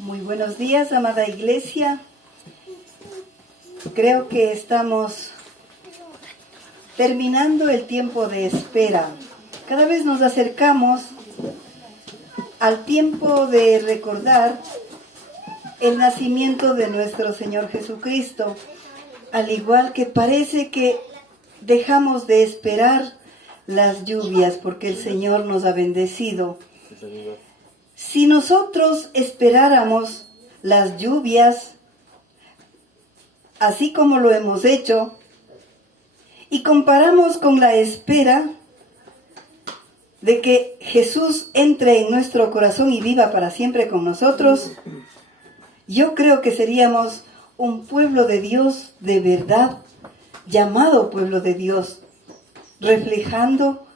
Muy buenos días, amada iglesia. Creo que estamos terminando el tiempo de espera. Cada vez nos acercamos al tiempo de recordar el nacimiento de nuestro Señor Jesucristo. Al igual que parece que dejamos de esperar las lluvias porque el Señor nos ha bendecido. Si nosotros esperáramos las lluvias, así como lo hemos hecho, y comparamos con la espera de que Jesús entre en nuestro corazón y viva para siempre con nosotros, yo creo que seríamos un pueblo de Dios de verdad, llamado pueblo de Dios, reflejando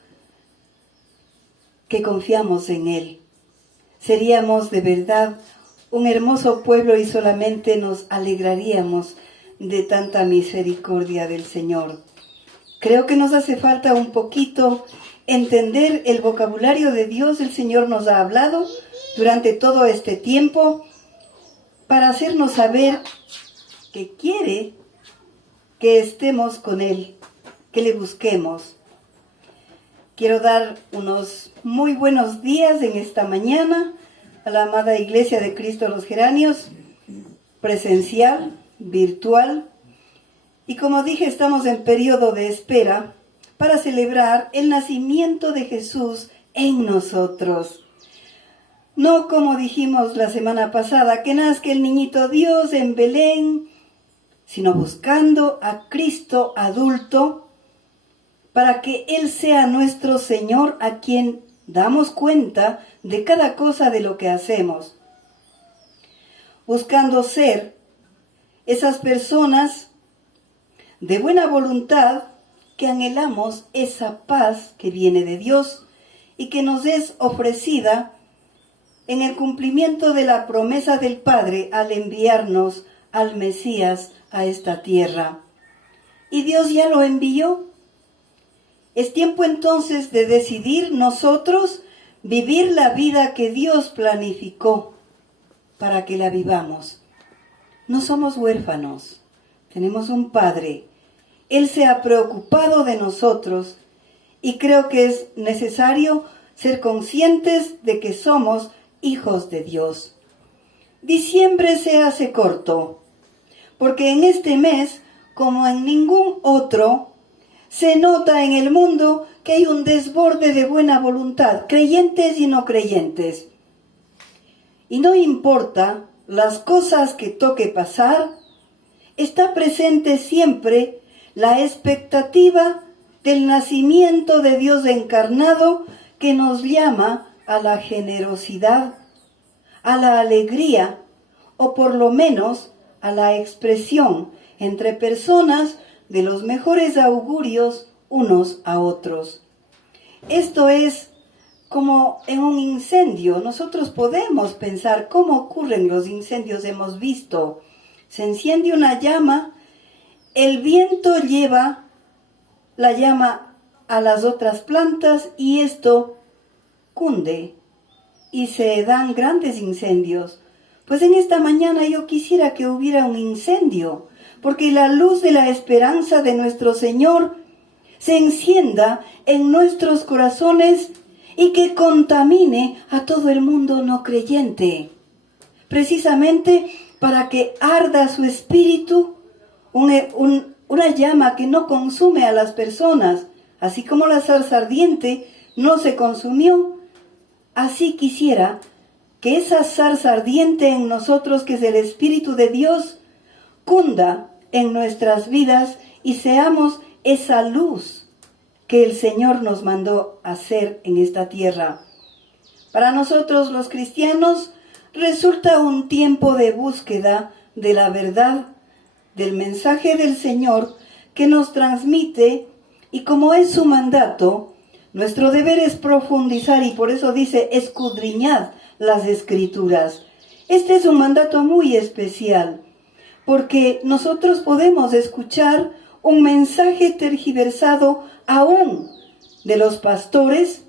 que confiamos en Él. Seríamos de verdad un hermoso pueblo y solamente nos alegraríamos de tanta misericordia del Señor. Creo que nos hace falta un poquito entender el vocabulario de Dios. El Señor nos ha hablado durante todo este tiempo para hacernos saber que quiere que estemos con Él, que le busquemos. Quiero dar unos muy buenos días en esta mañana a la amada Iglesia de Cristo los Geranios, presencial, virtual. Y como dije, estamos en periodo de espera para celebrar el nacimiento de Jesús en nosotros. No como dijimos la semana pasada, que nazca el niñito Dios en Belén, sino buscando a Cristo adulto, para que Él sea nuestro Señor, a quien damos cuenta de cada cosa de lo que hacemos. Buscando ser esas personas de buena voluntad que anhelamos esa paz que viene de Dios y que nos es ofrecida en el cumplimiento de la promesa del Padre al enviarnos al Mesías a esta tierra. Y Dios ya lo envió. Es tiempo entonces de decidir nosotros vivir la vida que Dios planificó para que la vivamos. No somos huérfanos, tenemos un Padre. Él se ha preocupado de nosotros y creo que es necesario ser conscientes de que somos hijos de Dios. Diciembre se hace corto, porque en este mes, como en ningún otro, se nota en el mundo que hay un desborde de buena voluntad, creyentes y no creyentes. Y no importa las cosas que toque pasar, está presente siempre la expectativa del nacimiento de Dios encarnado que nos llama a la generosidad, a la alegría o por lo menos a la expresión entre personas de los mejores augurios unos a otros. Esto es como en un incendio. Nosotros podemos pensar cómo ocurren los incendios. Hemos visto, se enciende una llama, el viento lleva la llama a las otras plantas y esto cunde y se dan grandes incendios. Pues en esta mañana yo quisiera que hubiera un incendio, porque la luz de la esperanza de nuestro Señor se encienda en nuestros corazones y que contamine a todo el mundo no creyente, precisamente para que arda su espíritu, una llama que no consume a las personas, así como la zarza ardiente no se consumió. Así quisiera que esa zarza ardiente en nosotros, que es el Espíritu de Dios, cunda en nuestras vidas y seamos esa luz que el Señor nos mandó hacer en esta tierra. Para nosotros los cristianos resulta un tiempo de búsqueda de la verdad, del mensaje del Señor que nos transmite, y como es su mandato, nuestro deber es profundizar, y por eso dice: escudriñad las Escrituras. Este es un mandato muy especial, porque nosotros podemos escuchar un mensaje tergiversado aún de los pastores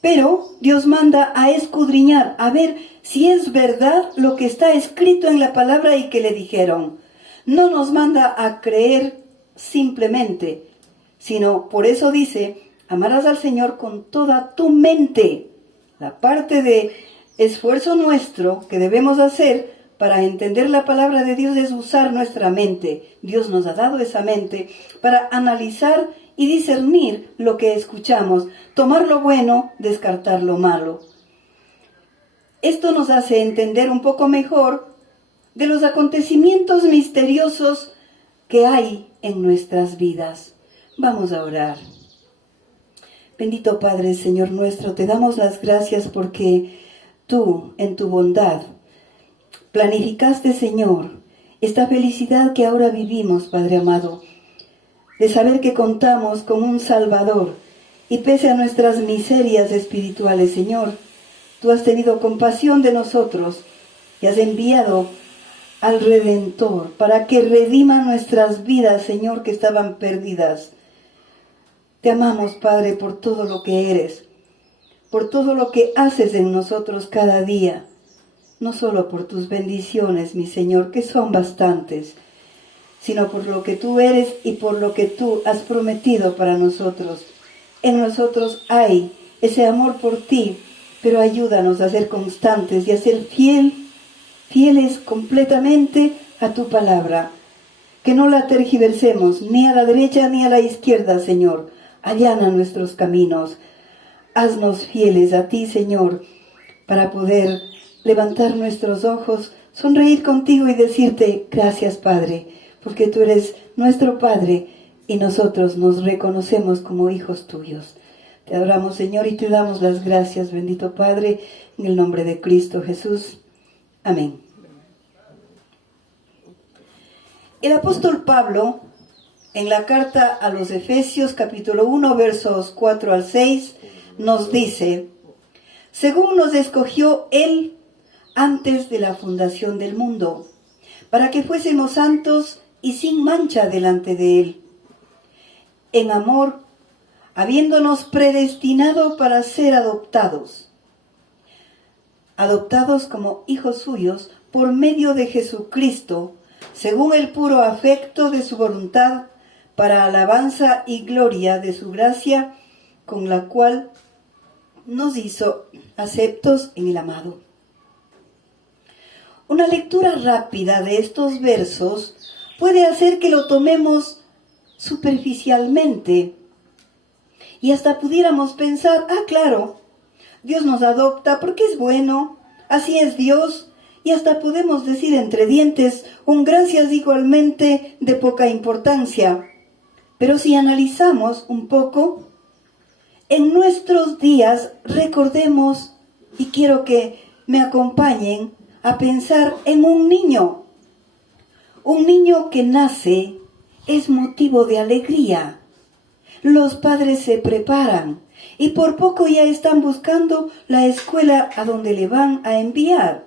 Pero Dios manda a escudriñar, a ver si es verdad lo que está escrito en la palabra y que le dijeron. No nos manda a creer simplemente, sino por eso dice, amarás al Señor con toda tu mente. La parte de esfuerzo nuestro que debemos hacer para entender la palabra de Dios es usar nuestra mente. Dios nos ha dado esa mente para analizar y discernir lo que escuchamos, tomar lo bueno, descartar lo malo. Esto nos hace entender un poco mejor de los acontecimientos misteriosos que hay en nuestras vidas. Vamos a orar. Bendito Padre, Señor nuestro, te damos las gracias porque tú, en tu bondad, planificaste, Señor, esta felicidad que ahora vivimos, Padre amado, de saber que contamos con un Salvador y pese a nuestras miserias espirituales, Señor, tú has tenido compasión de nosotros y has enviado al Redentor para que redima nuestras vidas, Señor, que estaban perdidas. Te amamos, Padre, por todo lo que eres, por todo lo que haces en nosotros cada día, no solo por tus bendiciones, mi Señor, que son bastantes, sino por lo que tú eres y por lo que tú has prometido para nosotros. En nosotros hay ese amor por ti, pero ayúdanos a ser constantes y a ser fieles completamente a tu palabra. Que no la tergiversemos ni a la derecha ni a la izquierda, Señor. Allana nuestros caminos. Haznos fieles a ti, Señor, para poder levantar nuestros ojos, sonreír contigo y decirte, gracias, Padre, porque tú eres nuestro Padre y nosotros nos reconocemos como hijos tuyos. Te adoramos, Señor, y te damos las gracias, bendito Padre, en el nombre de Cristo Jesús. Amén. El apóstol Pablo, en la carta a los Efesios, capítulo 1, versos 4 al 6, nos dice, según nos escogió Él antes de la fundación del mundo, para que fuésemos santos y sin mancha delante de Él, en amor, habiéndonos predestinado para ser adoptados como hijos suyos por medio de Jesucristo, según el puro afecto de su voluntad, para alabanza y gloria de su gracia, con la cual nos hizo aceptos en el amado. Una lectura rápida de estos versos puede hacer que lo tomemos superficialmente y hasta pudiéramos pensar, claro, Dios nos adopta porque es bueno, así es Dios, y hasta podemos decir entre dientes un gracias igualmente de poca importancia. Pero si analizamos un poco, en nuestros días recordemos, y quiero que me acompañen a pensar en un niño. Un niño que nace es motivo de alegría. Los padres se preparan y por poco ya están buscando la escuela a donde le van a enviar.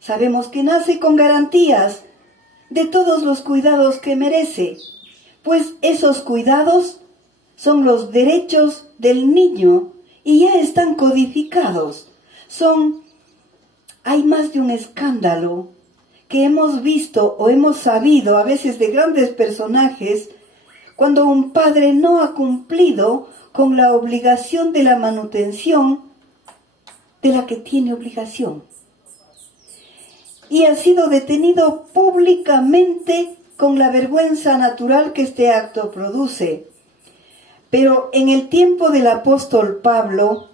Sabemos que nace con garantías de todos los cuidados que merece, pues esos cuidados son los derechos del niño y ya están codificados. Hay más de un escándalo que hemos visto o hemos sabido a veces de grandes personajes cuando un padre no ha cumplido con la obligación de la manutención de la que tiene obligación. Y ha sido detenido públicamente con la vergüenza natural que este acto produce. Pero en el tiempo del apóstol Pablo,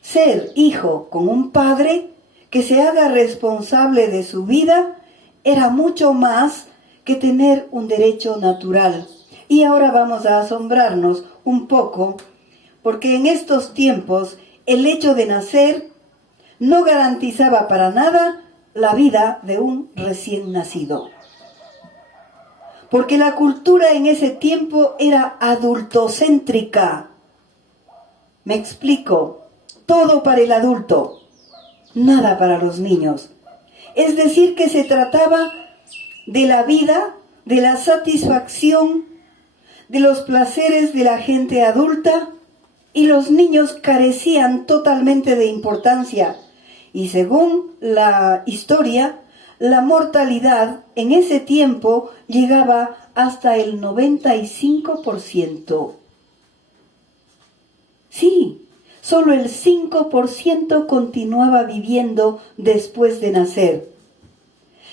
ser hijo con un padre que se haga responsable de su vida era mucho más que tener un derecho natural. Y ahora vamos a asombrarnos un poco, porque en estos tiempos el hecho de nacer no garantizaba para nada la vida de un recién nacido. Porque la cultura en ese tiempo era adultocéntrica. Me explico, todo para el adulto, nada para los niños. Es decir, que se trataba de la vida, de la satisfacción, de los placeres de la gente adulta y los niños carecían totalmente de importancia. Y según la historia, la mortalidad en ese tiempo llegaba hasta el 95%. Sí, solo el 5% continuaba viviendo después de nacer.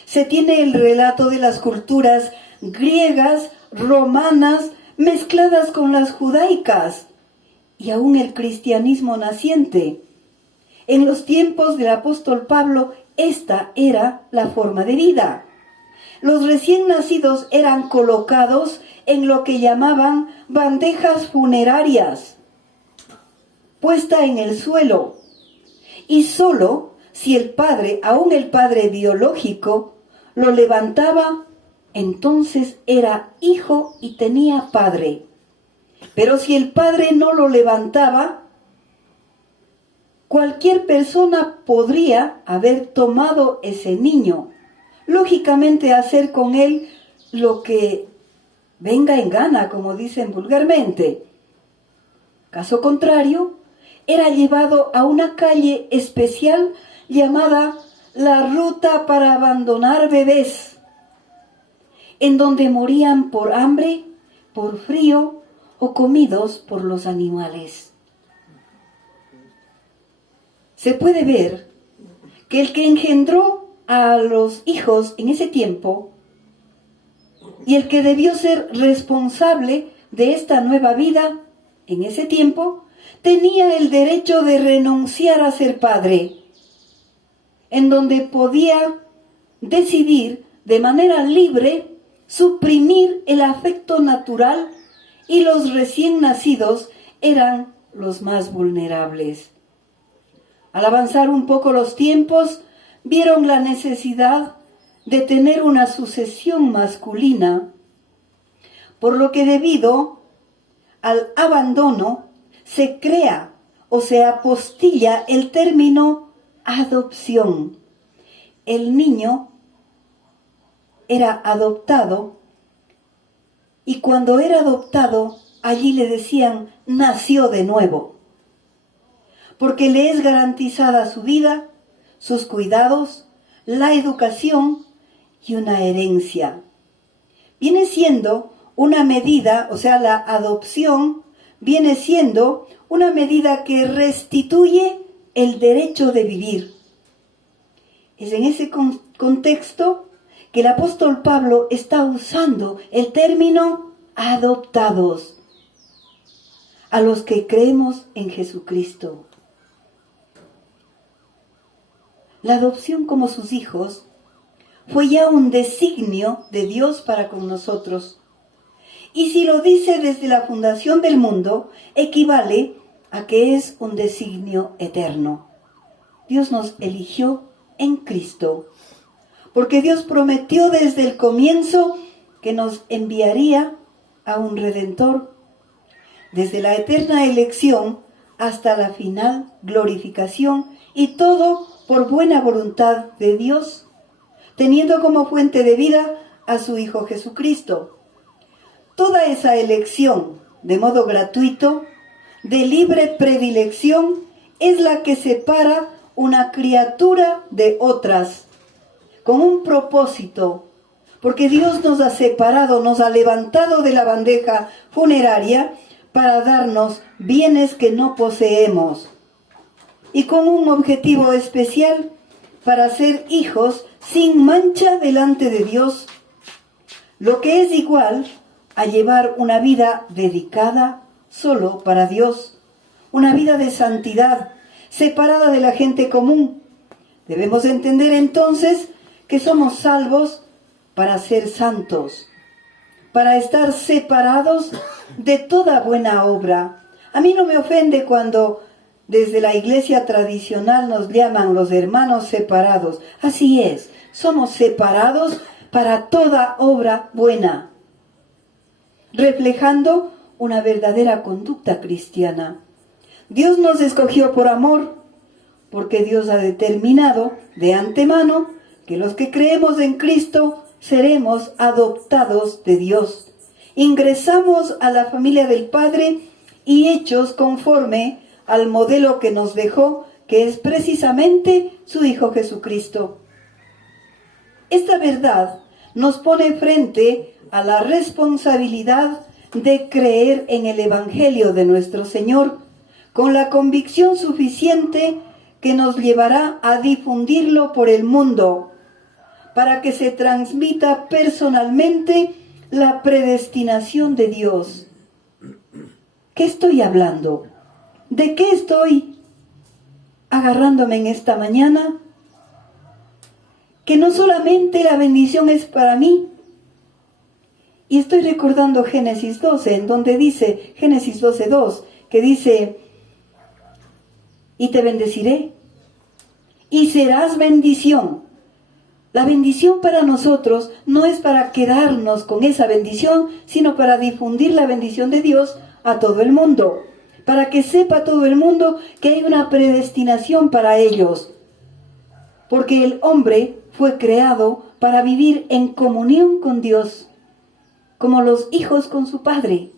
Se tiene el relato de las culturas griegas, romanas, mezcladas con las judaicas, y aún el cristianismo naciente. En los tiempos del apóstol Pablo, esta era la forma de vida. Los recién nacidos eran colocados en lo que llamaban bandejas funerarias, puesta en el suelo, y solo si el padre, aún el padre biológico, lo levantaba, entonces era hijo y tenía padre. Pero si el padre no lo levantaba, cualquier persona podría haber tomado ese niño, lógicamente hacer con él lo que venga en gana, como dicen vulgarmente. Caso contrario, era llevado a una calle especial llamada la ruta para abandonar bebés, en donde morían por hambre, por frío o comidos por los animales. Se puede ver que el que engendró a los hijos en ese tiempo y el que debió ser responsable de esta nueva vida en ese tiempo, tenía el derecho de renunciar a ser padre, en donde podía decidir de manera libre suprimir el afecto natural, y los recién nacidos eran los más vulnerables. Al avanzar un poco los tiempos, vieron la necesidad de tener una sucesión masculina, por lo que debido al abandono se crea o se apostilla el término adopción. El niño era adoptado y cuando era adoptado allí le decían nació de nuevo, porque le es garantizada su vida, sus cuidados, la educación y una herencia. Viene siendo una medida, o sea, la adopción viene siendo una medida que restituye el derecho de vivir. Es en ese contexto que el apóstol Pablo está usando el término adoptados, a los que creemos en Jesucristo. La adopción como sus hijos fue ya un designio de Dios para con nosotros. Y si lo dice desde la fundación del mundo, equivale a que es un designio eterno. Dios nos eligió en Cristo, porque Dios prometió desde el comienzo que nos enviaría a un Redentor. Desde la eterna elección hasta la final glorificación, y todo por buena voluntad de Dios, teniendo como fuente de vida a su Hijo Jesucristo. Toda esa elección, de modo gratuito, de libre predilección, es la que separa una criatura de otras, con un propósito, porque Dios nos ha separado, nos ha levantado de la bandeja funeraria para darnos bienes que no poseemos, y con un objetivo especial, para ser hijos sin mancha delante de Dios, lo que es igual a llevar una vida dedicada solo para Dios, una vida de santidad, separada de la gente común. Debemos entender entonces que somos salvos para ser santos, para estar separados de toda buena obra. A mí no me ofende cuando desde la iglesia tradicional nos llaman los hermanos separados. Así es, somos separados para toda obra buena, reflejando una verdadera conducta cristiana. Dios nos escogió por amor, porque Dios ha determinado de antemano que los que creemos en Cristo seremos adoptados de Dios. Ingresamos a la familia del Padre y hechos conforme al modelo que nos dejó, que es precisamente su Hijo Jesucristo. Esta verdad nos pone frente a la responsabilidad de creer en el Evangelio de nuestro Señor, con la convicción suficiente que nos llevará a difundirlo por el mundo, para que se transmita personalmente la predestinación de Dios. ¿Qué estoy hablando? ¿De qué estoy agarrándome en esta mañana? Que no solamente la bendición es para mí. Y estoy recordando Génesis 12, en donde dice, Génesis 12:2, que dice, y te bendeciré, y serás bendición. La bendición para nosotros no es para quedarnos con esa bendición, sino para difundir la bendición de Dios a todo el mundo, para que sepa todo el mundo que hay una predestinación para ellos, porque el hombre fue creado para vivir en comunión con Dios, como los hijos con su padre.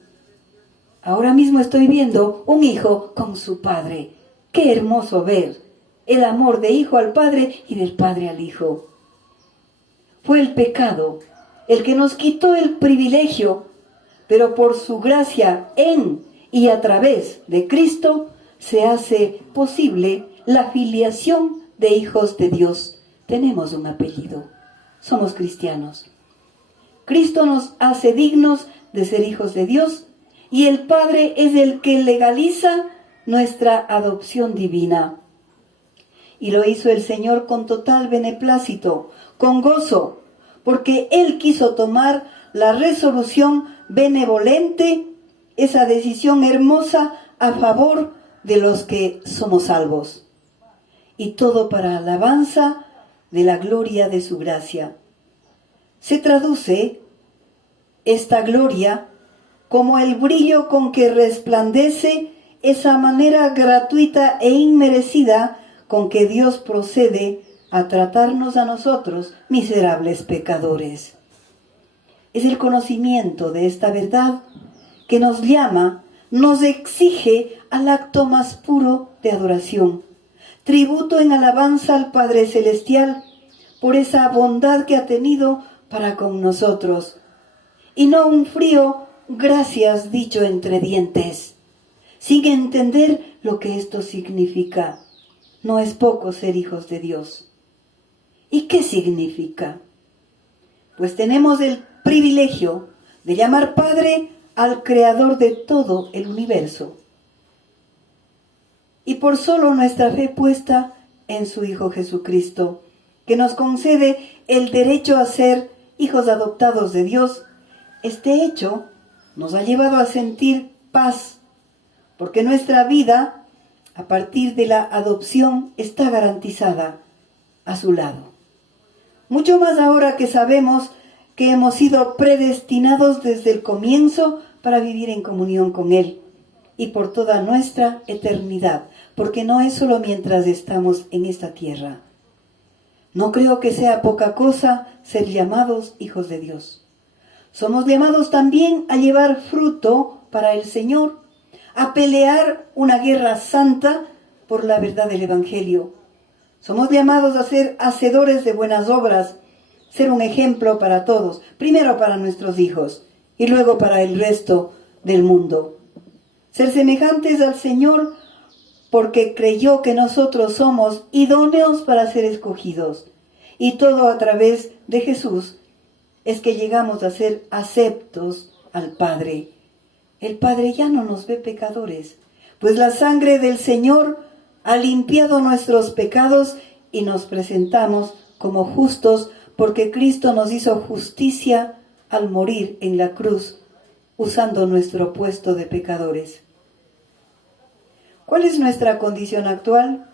Ahora mismo estoy viendo un hijo con su padre. Qué hermoso ver el amor de hijo al padre y del padre al hijo. Fue el pecado el que nos quitó el privilegio, pero por su gracia en y a través de Cristo se hace posible la filiación de hijos de Dios. Tenemos un apellido, somos cristianos. Cristo nos hace dignos de ser hijos de Dios y el Padre es el que legaliza nuestra adopción divina. Y lo hizo el Señor con total beneplácito, con gozo, porque Él quiso tomar la resolución benevolente, esa decisión hermosa a favor de los que somos salvos. Y todo para alabanza de la gloria de su gracia. Se traduce esta gloria como el brillo con que resplandece esa manera gratuita e inmerecida con que Dios procede a tratarnos a nosotros, miserables pecadores. Es el conocimiento de esta verdad que nos llama, nos exige al acto más puro de adoración, tributo en alabanza al Padre Celestial por esa bondad que ha tenido para con nosotros, y no un frío gracias dicho entre dientes, sin entender lo que esto significa. No es poco ser hijos de Dios. ¿Y qué significa? Pues tenemos el privilegio de llamar Padre al Creador de todo el universo. Y por solo nuestra fe puesta en su Hijo Jesucristo, que nos concede el derecho a ser hijos adoptados de Dios, este hecho nos ha llevado a sentir paz, porque nuestra vida, a partir de la adopción, está garantizada a su lado. Mucho más ahora que sabemos que hemos sido predestinados desde el comienzo para vivir en comunión con Él y por toda nuestra eternidad, porque no es solo mientras estamos en esta tierra. No creo que sea poca cosa ser llamados hijos de Dios. Somos llamados también a llevar fruto para el Señor, a pelear una guerra santa por la verdad del Evangelio. Somos llamados a ser hacedores de buenas obras, ser un ejemplo para todos, primero para nuestros hijos y luego para el resto del mundo. Ser semejantes al Señor porque creyó que nosotros somos idóneos para ser escogidos. Y todo a través de Jesús es que llegamos a ser aceptos al Padre. El Padre ya no nos ve pecadores, pues la sangre del Señor ha limpiado nuestros pecados y nos presentamos como justos porque Cristo nos hizo justicia al morir en la cruz, usando nuestro puesto de pecadores. ¿Cuál es nuestra condición actual?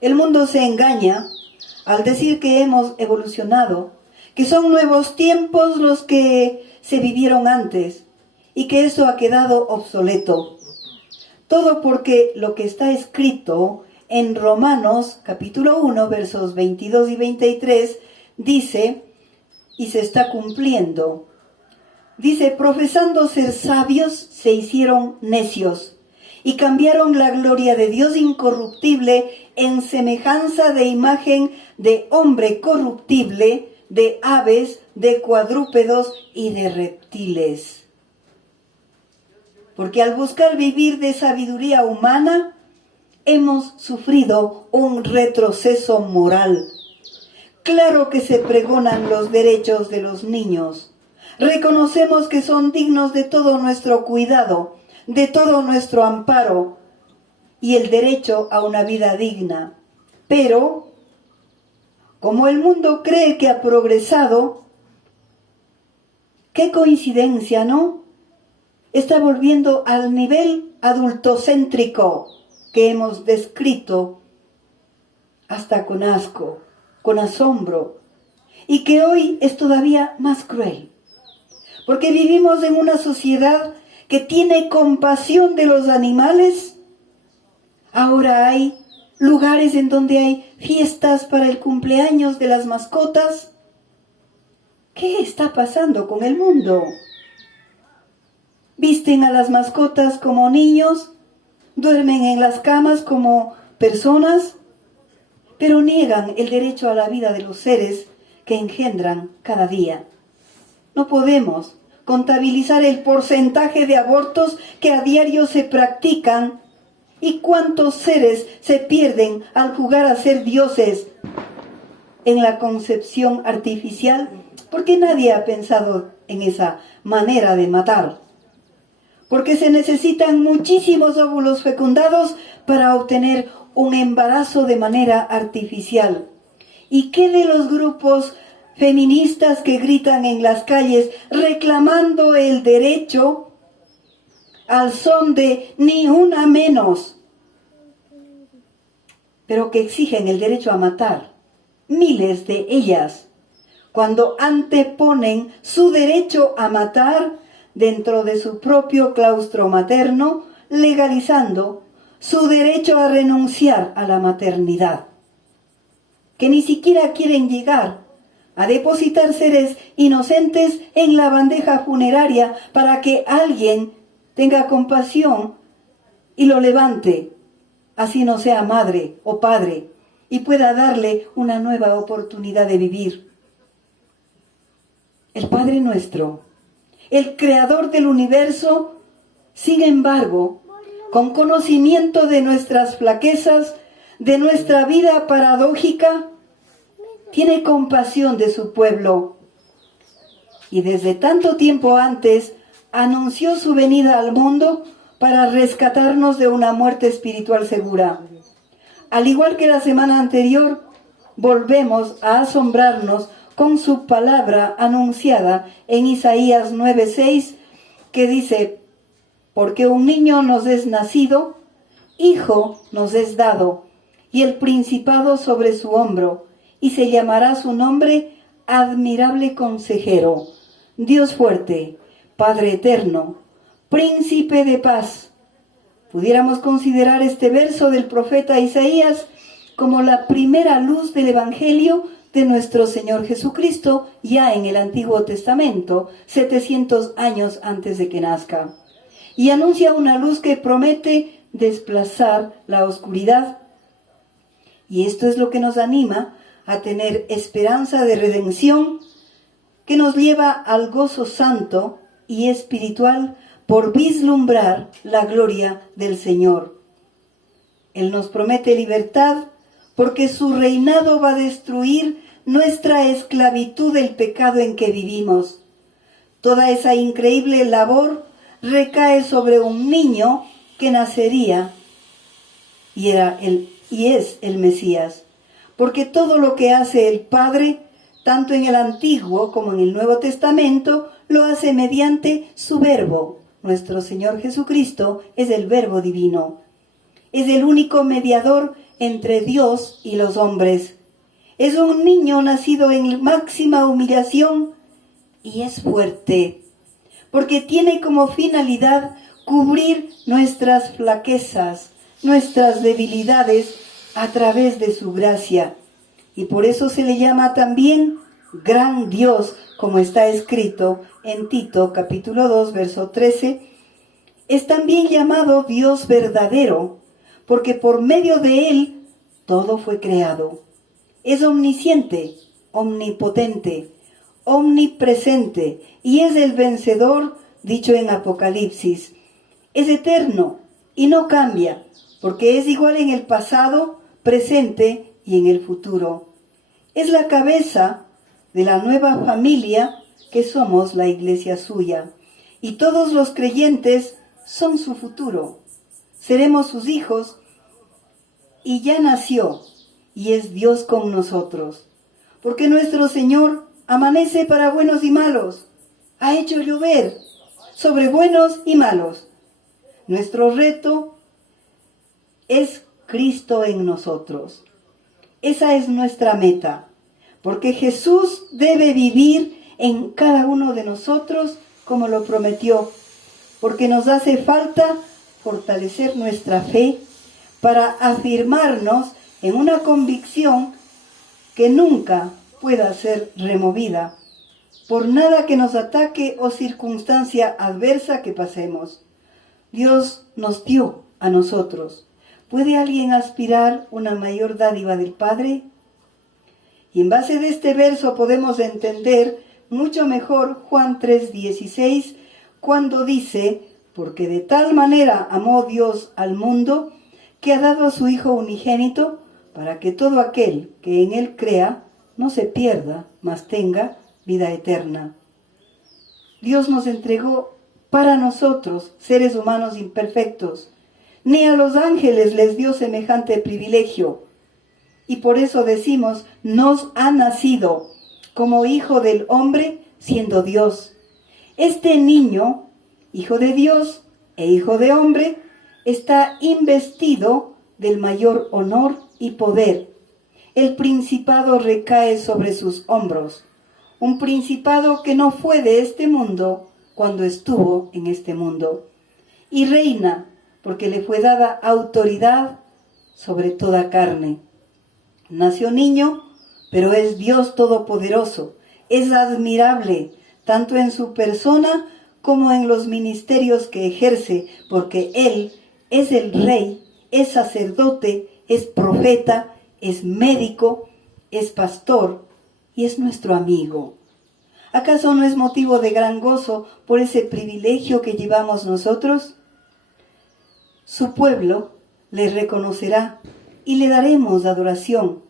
El mundo se engaña al decir que hemos evolucionado, que son nuevos tiempos los que se vivieron antes y que eso ha quedado obsoleto. Todo porque lo que está escrito en Romanos capítulo 1, versos 22 y 23, dice, y se está cumpliendo: Dice, profesando ser sabios, se hicieron necios y cambiaron la gloria de Dios incorruptible en semejanza de imagen de hombre corruptible, de aves, de cuadrúpedos y de reptiles. Porque al buscar vivir de sabiduría humana, hemos sufrido un retroceso moral. Claro que se pregonan los derechos de los niños. Reconocemos que son dignos de todo nuestro cuidado, de todo nuestro amparo y el derecho a una vida digna. Pero, como el mundo cree que ha progresado, qué coincidencia, ¿no? Está volviendo al nivel adultocéntrico que hemos descrito hasta con asco, con asombro, y que hoy es todavía más cruel. Porque vivimos en una sociedad que tiene compasión de los animales. Ahora hay lugares en donde hay fiestas para el cumpleaños de las mascotas. ¿Qué está pasando con el mundo? Visten a las mascotas como niños, duermen en las camas como personas, pero niegan el derecho a la vida de los seres que engendran cada día. No podemos contabilizar el porcentaje de abortos que a diario se practican y cuántos seres se pierden al jugar a ser dioses en la concepción artificial, porque nadie ha pensado en esa manera de matar. Porque se necesitan muchísimos óvulos fecundados para obtener un embarazo de manera artificial. ¿Y qué de los grupos feministas que gritan en las calles reclamando el derecho al son de ni una menos, pero que exigen el derecho a matar? Miles de ellas, cuando anteponen su derecho a matar dentro de su propio claustro materno, legalizando su derecho a renunciar a la maternidad, que ni siquiera quieren llegar a depositar seres inocentes en la bandeja funeraria para que alguien tenga compasión y lo levante, así no sea madre o padre, y pueda darle una nueva oportunidad de vivir. El Padre nuestro, el Creador del universo, sin embargo, con conocimiento de nuestras flaquezas, de nuestra vida paradójica, tiene compasión de su pueblo. Y desde tanto tiempo antes, anunció su venida al mundo para rescatarnos de una muerte espiritual segura. Al igual que la semana anterior, volvemos a asombrarnos con su palabra anunciada en Isaías 9:6, que dice: porque un niño nos es nacido, hijo nos es dado, y el principado sobre su hombro, y se llamará su nombre Admirable Consejero, Dios fuerte, Padre eterno, Príncipe de paz. Pudiéramos considerar este verso del profeta Isaías como la primera luz del Evangelio de nuestro Señor Jesucristo, ya en el Antiguo Testamento, 700 años antes de que nazca. Y anuncia una luz que promete desplazar la oscuridad. Y esto es lo que nos anima a tener esperanza de redención, que nos lleva al gozo santo y espiritual por vislumbrar la gloria del Señor. Él nos promete libertad porque su reinado va a destruir nuestra esclavitud del pecado en que vivimos. Toda esa increíble labor recae sobre un niño que nacería y es el Mesías. Porque todo lo que hace el Padre, tanto en el Antiguo como en el Nuevo Testamento, lo hace mediante su Verbo. Nuestro Señor Jesucristo es el Verbo divino. Es el único mediador entre Dios y los hombres. Es un niño nacido en máxima humillación y es fuerte, porque tiene como finalidad cubrir nuestras flaquezas, nuestras debilidades a través de su gracia. Y por eso se le llama también gran Dios, como está escrito en Tito capítulo 2, verso 13, es también llamado Dios verdadero, porque por medio de Él todo fue creado. Es omnisciente, omnipotente, omnipresente, y es el vencedor, dicho en Apocalipsis. Es eterno y no cambia, porque es igual en el pasado, presente y en el futuro. Es la cabeza de la nueva familia que somos la iglesia suya, y todos los creyentes son su futuro. Seremos sus hijos, y ya nació, y es Dios con nosotros. Porque nuestro Señor amanece para buenos y malos, ha hecho llover sobre buenos y malos. Nuestro reto es Cristo en nosotros. Esa es nuestra meta, porque Jesús debe vivir en cada uno de nosotros como lo prometió, porque nos hace falta fortalecer nuestra fe para afirmarnos en una convicción que nunca pueda ser removida por nada que nos ataque o circunstancia adversa que pasemos. Dios nos dio a nosotros. ¿Puede alguien aspirar una mayor dádiva del Padre? Y en base de este verso podemos entender mucho mejor Juan 3:16, cuando dice: porque de tal manera amó Dios al mundo, que ha dado a su Hijo unigénito, para que todo aquel que en Él crea no se pierda, mas tenga vida eterna. Dios nos entregó para nosotros, seres humanos imperfectos. Ni a los ángeles les dio semejante privilegio. Y por eso decimos, nos ha nacido como hijo del hombre, siendo Dios. Este niño, hijo de Dios e hijo de hombre, está investido del mayor honor y poder. El principado recae sobre sus hombros, un principado que no fue de este mundo cuando estuvo en este mundo, y reina porque le fue dada autoridad sobre toda carne. Nació niño, pero es Dios todopoderoso, es admirable tanto en su persona como en los ministerios que ejerce, porque Él es el Rey, es sacerdote, es profeta, es médico, es pastor y es nuestro amigo. ¿Acaso no es motivo de gran gozo por ese privilegio que llevamos nosotros? Su pueblo le reconocerá y le daremos adoración,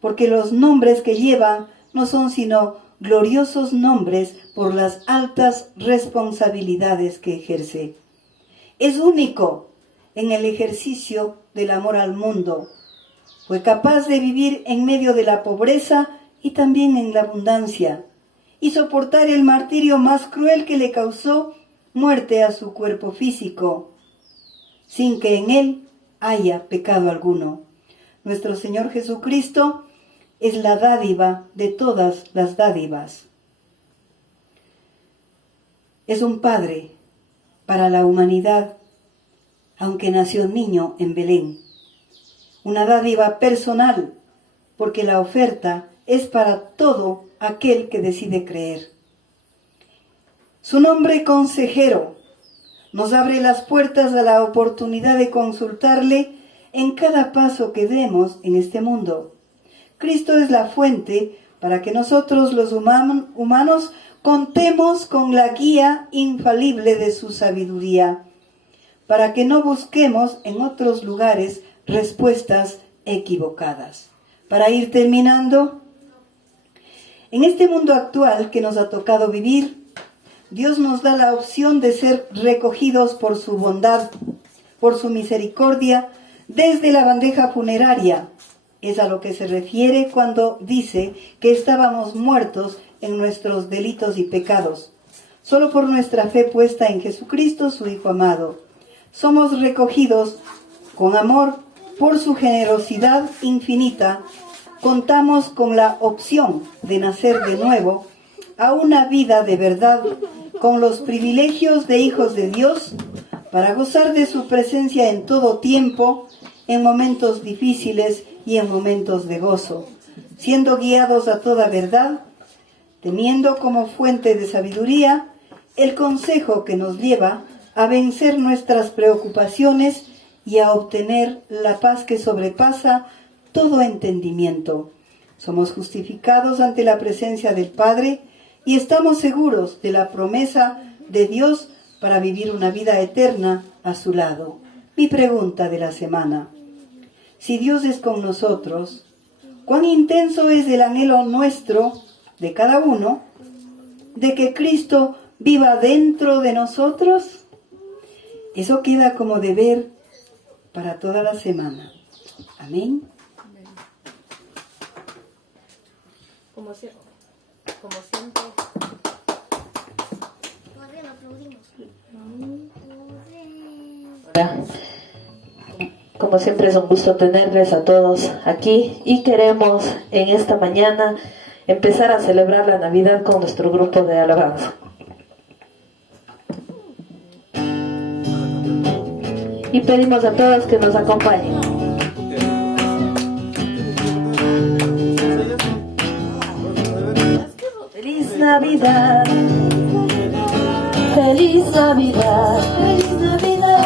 porque los nombres que llevan no son sino gloriosos nombres por las altas responsabilidades que ejerce. Es único en el ejercicio del amor al mundo. Fue capaz de vivir en medio de la pobreza y también en la abundancia, y soportar el martirio más cruel que le causó muerte a su cuerpo físico, sin que en él haya pecado alguno. Nuestro Señor Jesucristo es la dádiva de todas las dádivas. Es un Padre para la humanidad, aunque nació niño en Belén. Una dádiva personal, porque la oferta es para todo aquel que decide creer. Su nombre, Consejero, nos abre las puertas a la oportunidad de consultarle en cada paso que demos en este mundo. Cristo es la fuente para que nosotros los humanos contemos con la guía infalible de su sabiduría, para que no busquemos en otros lugares respuestas equivocadas. Para ir terminando, en este mundo actual que nos ha tocado vivir, Dios nos da la opción de ser recogidos por su bondad, por su misericordia, desde la bandeja funeraria. Es a lo que se refiere cuando dice que estábamos muertos en nuestros delitos y pecados. Solo por nuestra fe puesta en Jesucristo, su Hijo amado, somos recogidos con amor por su generosidad infinita. Contamos con la opción de nacer de nuevo a una vida de verdad, con los privilegios de hijos de Dios, para gozar de su presencia en todo tiempo, en momentos difíciles y en momentos de gozo, siendo guiados a toda verdad teniendo como fuente de sabiduría el consejo que nos lleva a vencer nuestras preocupaciones y a obtener la paz que sobrepasa todo entendimiento. Somos justificados ante la presencia del Padre y estamos seguros de la promesa de Dios para vivir una vida eterna a su lado. Mi pregunta de la semana: si Dios es con nosotros, ¿cuán intenso es el anhelo nuestro, de cada uno, de que Cristo viva dentro de nosotros? Eso queda como deber para toda la semana. Amén. Como siempre. Hola. Como siempre es un gusto tenerles a todos aquí y queremos en esta mañana empezar a celebrar la Navidad con nuestro grupo de alabanza. Y pedimos a todos que nos acompañen. Feliz Navidad, feliz Navidad, feliz Navidad,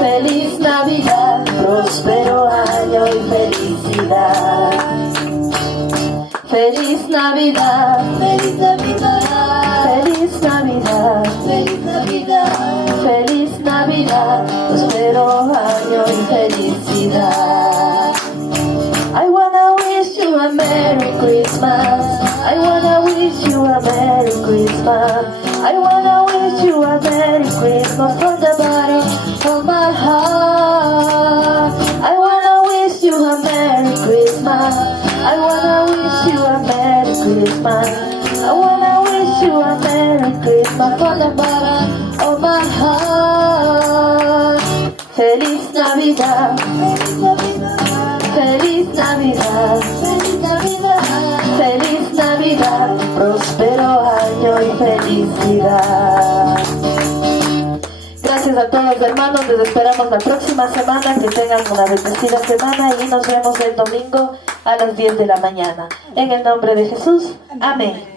feliz Navidad, próspero año y felicidad. Feliz Navidad, feliz Navidad, feliz Navidad, feliz Navidad, feliz Navidad, próspero año y felicidad. I wanna wish you a Merry Christmas. I wanna wish you a Merry Christmas. I wanna wish you a Merry Christmas from the bottom of my heart. I wanna wish you a Merry Christmas. I wanna wish you a Merry Christmas. I wanna wish you a Merry Christmas from the bottom of my heart. Feliz Navidad, feliz Navidad, feliz Navidad, feliz Navidad, feliz Navidad, próspero año y felicidad. Gracias a todos, hermanos, les esperamos la próxima semana, que tengan una bendecida semana y nos vemos el domingo a las 10 de la mañana. En el nombre de Jesús, amén.